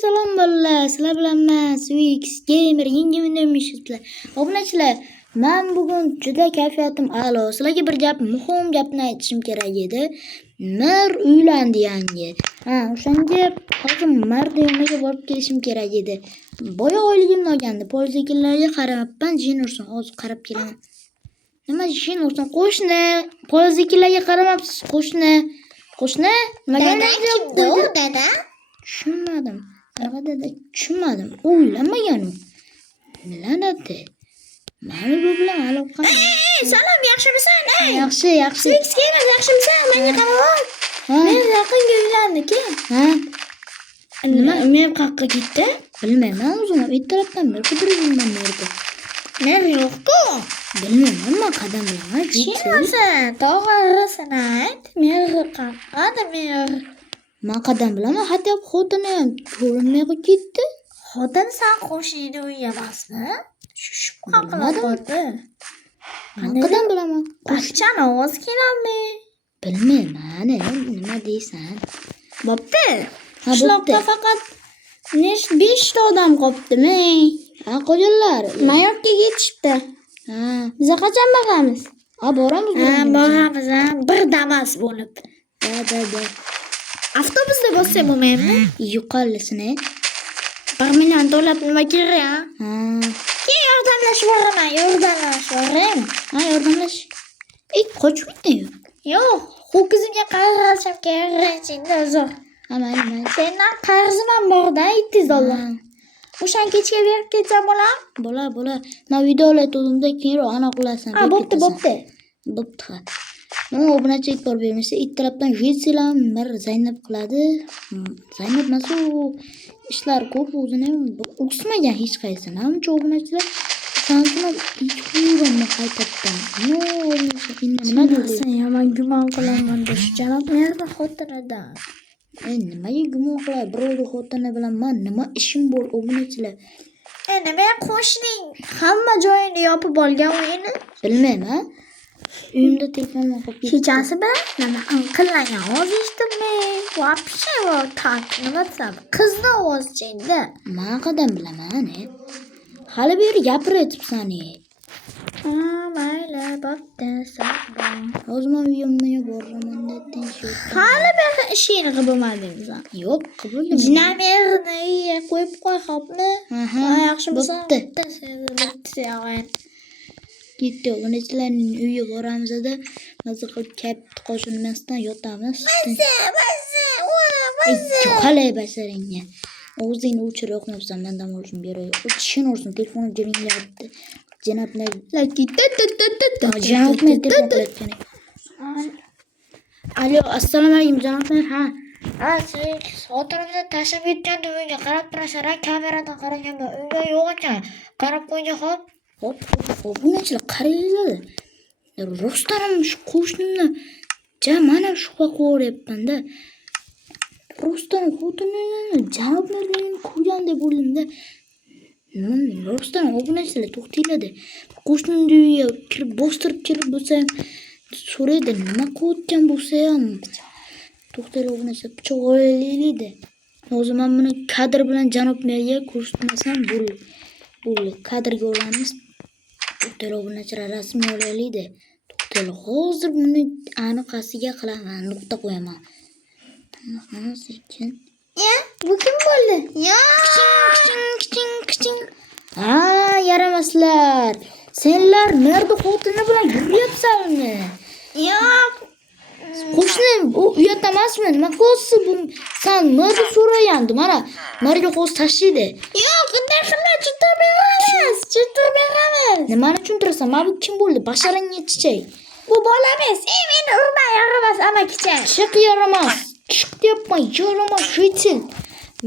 Salom bolalar, sizlar bilan men Swix Gamer yangi videomishizlar. Obunachilar, men bugun juda kayfiyatim a'lo. Sizlarga bir muhim gapni aytishim kerak edi. Mer uylandi yangi. O'shanga hozir Merni yoniga borib kelishim kerak edi. Boya oyligimni olgandi. Poliziklarga qaramabman, jin ursin. Hozir qarab kelaman. Nima jin ursin? Qo'shni, poliziklarga qaramabsiz, qo'shni. Qo'shni, Dada dada? Tushunmadim. Dada tushunmadim. O'ylamagan u. Lanati. Mana bu bilan aloqa. Salom, yaxshimisan? Yaxshi. Swix Gamer yaxshimisan? Menga qarab. Men yaqinga uylandik-ku. Nima, men qayerga ketdi? Bilmayman, o'zim ertalabdan beri qidirib yuribman. Men yo'q-ku. Bilmayman, men qadam bilan Chiqmasin, to'g'risini ayt. Men qayerda men? Men qadam bilan hatto xotini ham ko'rinmay ketdi. Xotin san qo'shnini uyi emasmi? Shu qiladi. Men qadam bilaman. Bachchan ovoz keladimi? Bilmayman, nima deysan? Bo'pti. Ha, Qishloqda faqat 5 ta odam qolibdimi? Qo'yinglar. Mayorga ketishibdi. Biz qachon boramiz? Boramiz. Boramiz, bir damas bo'lib. Da. Avtobusda bo'lsa bo'lmaymi? Yuqorisini. $1 million nima kerak? Keyin yordamlashib yuboraman. Yordamlash. Qochmaydi. Yo'q, ho'kizimga qarashim kerak endi uzr. Mayli. Sendan qarzim ham bor-da, $200. O'shan kechga berib ketsam bo'ladimi? Bo'lar. Men videolayotganda keyinroq aniqlasan. Bo'pti. Men obunachilik bor bermasa, ertalabdan Jesilam bir Zaynab qiladi. Zaynab masu ishlar ko'p, o'zini ham o'smagan hech qaysini. Hamcha obunachilar sanchini ichurma qaytadan. Nima deysan? Men gumon qilaman shu janob merni xotinidan. Nimaga gumon qilay? Birovning xotini bilan men nima ishim bor obunachilar? Men qo'shning hamma joyini yopib olgan o'yini. Bilmayman. Uyimda telefonga qo'yib Kechasi bilan nima qilingan ovoz eshitdimmi? Вообще tak nima desam, qizni ovozi endi. Men qadam bilaman. Hali bir gapirayapsan. Mayli, bo'pti, sabr. Hozir men uyimga boraman dedim shu. Hali bir ishini qilib bo'lmadingiz. Yo'q, qildim. Jinamerni uyga qo'yib qo'y, xo'pmi? Yaxshimisiz? Bo'pti. Yetti obunachilarning uyiga boramizda mazza qilib katta qo'shinmasdan yotamiz. Qalay basaringga. O'zingni o'chirib yo'qmabsan, mendan olishim beray. Tishini ursin, telefonini jiringlayapti. Janobni Alo, assalomu alaykum janoblar. Swix, xotinimizni tashlab ketgan uyga qarab turashar, kameradan qaraganda uyda yo'q ekan. Qarab qo'ying, xo'p. Obunachilar qaranglar. Rostdan ham shu qo'shnimni mana shu qo'yapman-da. Rostdan xotinini janoblarni ko'rgandek bo'ldimda. Rostdan obunachilar to'xtanglar. Qo'shnim uyiga kirib bostirib kelib bo'lsam, so'raydi, nima qilayotgan bo'lsa ham. To'xtanglar obunachilar, pichoq olaylik-da. Hozir men buni kadr bilan janob merga ko'rsatmasam bo'ldi. Kadrga olamiz. To'xtanglar obunachilar, rasmiy olaylik-da. To'xtanglar, hozir buni aniqasiga qilaman, nuqta qo'yaman. Sekin. Bu kim bo'ldi? Kiching. Yaramaslar. Senlar nerda xotini bilan yuryapsanmi? Yo'q. Qo'shni, u uyat emasmi? Nima qilsa bu? Sen nerda so'rayandi? Mana, nerga qo'z tashlaydi. Yo'q, bunday tushuntirmaymiz. Nimani tushuntirasan? Mana bu kim bo'ldi? Basharangga chichak. Bu bolamiz. Meni urma, yaramas, amakicha. Chiq yaramas. Chiq deyapman, yaramas, shuytil.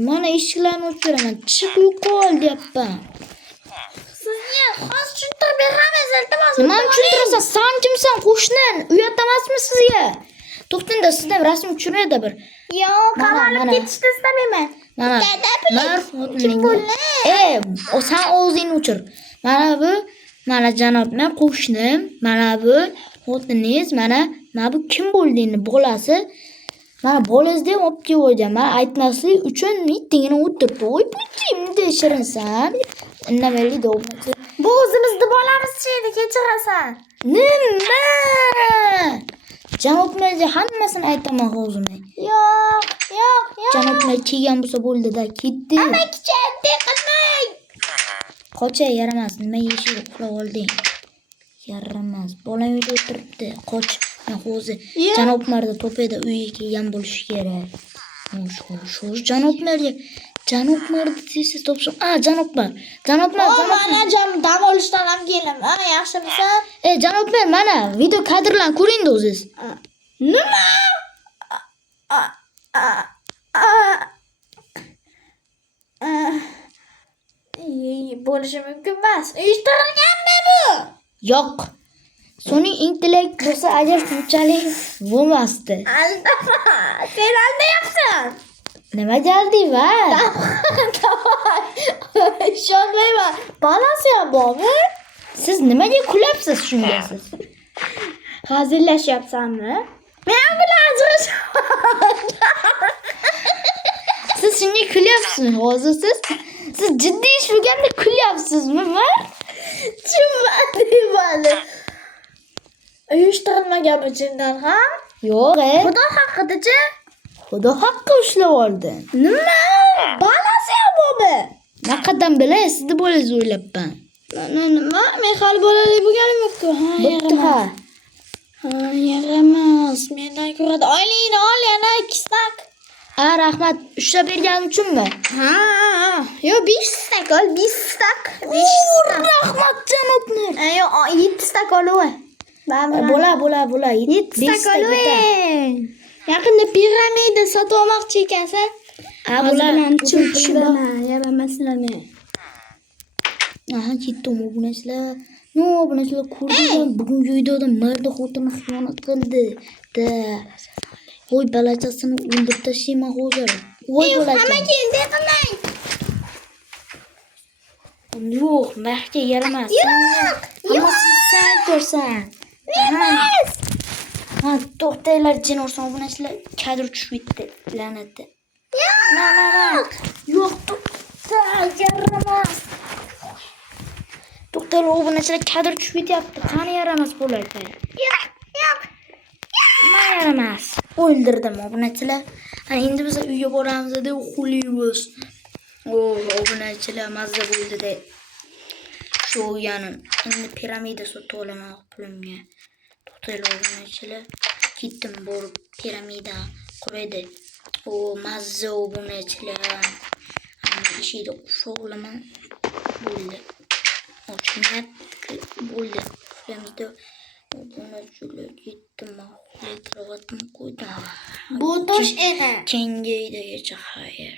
Mana eshiklarni ochib beraman. Chiq yo'qol deyapman. Sizga hozir tushuntirib beramiz, iltimos. Nima tushuntirasan? Sen kimsan? Qo'shnin, uyat emasmi sizga? To'xtangda, sizdan rasm tushiradi bir. Yo'q, qamalib ketishni istamayman. Mana. Kim bo'ldi? Sen o'zingni o'chir. Mana janob, men qo'shnim. Mana bu xotiningiz, mana bu kim bo'ldi bolasi? Mana bolangizda ham olib kelib qo'ydim. Men aytmaslik uchun mitingini o'tirdi. Voy bunday shirinsan. Indamaylik dog'masi. Bu o'zimizni bolamiz-chi edi, kechirasan. Nima? Janob Mirza hammasini aytaman hozir men. Yo'q. Janob Mirza kelgan bo'lsa bo'ldi-da, ketdi. Amakicha, qilmang. Qocha yaramas. Nima yeyishga uxlab olding? Yaramas. Bolam uyda o'tiribdi. Qoch. Men hozir Janob Mirza to'peda uyga kelgan bo'lishi kerak. Xo'sh, Janob Mirza. Janob Mirza tez topsin. Janob Mirza. Mana dam olishdan ham kelim. Yaxshimisan? Janob Mirza, mana video kadrlarni ko'ring-da o'zingiz. Nima? Bo'lishi mumkin emas. Uyushtirilganmi bu? Yo'q. So'ning intellekt bo'lsa agar shunchalik bo'lmasdi. Aldama. Sen aldayapsan. Nima jaldiyva? Ishonmayman. Balasi ham bormi? Siz nimaga kulyapsiz shunga siz? Hazillashyapsanmi? Men bilan ajrashaman. Siz shunga kulyapsiz hozir siz? Siz jiddiy ish bo'lganda kulyapsizmi? Tushunmadim. Uyushtirilmagan chindan ham? Yo'q. Xudo haqida-chi? Xudo haqqi ushlab oldi. Nima? Balasi ham bormi? Naqadam bilay, sizni bo'lingiz o'ylabman. Nima? Men hali bolali bo'lganim yo'q-ku. Bo'pti. Yaramas. Mendan ko'radi. Oylingni ol yana 2 stak. Rahmat, ushlab berganim uchunmi? Yo 5 stak ol, 5 stak. Rahmat janob Mir. Yo 7 stak olaver. Bo'la. 7 stak olaver. Yaqinda piramida sotib olmoqchi ekansan. Bular tushundim. Yaramaslarni. Ketdim obunachilar. Obunachilar ko'rdingmi? Bugungi videoda marda xotin xiyonat qildi. Voy balachasini o'ldirib tashlayman hozir. Voy balacha. Hamma keldi, qilmang. Yo'q, mahga yaramas. Yo'q. Sen ko'rsan. To'xtanglar, jin ursin obunachilar. Kadr tushib ketdi. La'natda. Yo'q, to'xta, yaramas. To'xtanglar, obunachilar, kadr tushib ketyapti. Qani yaramas bo'ladi. Yo'q. Nima yaramas? O'ldirdim obunachilar. Endi biz uyga boramiz deb uxlaymiz. Obunachilar mazza bo'ldi-da. Shu o'yganim. Endi piramida sotib olaman pulimga. To'xtanglar obunachilar. Ketdim borib piramida quraydi. Mazza obunachilar. Ishida uxlayman. Bo'ldi. Ochmayapti. Bo'ldi. Uxlaymiz-da. Obunachilar ketdim. Kravatni qo'ydim. Bu tosh edi. Kengaydigacha xayr.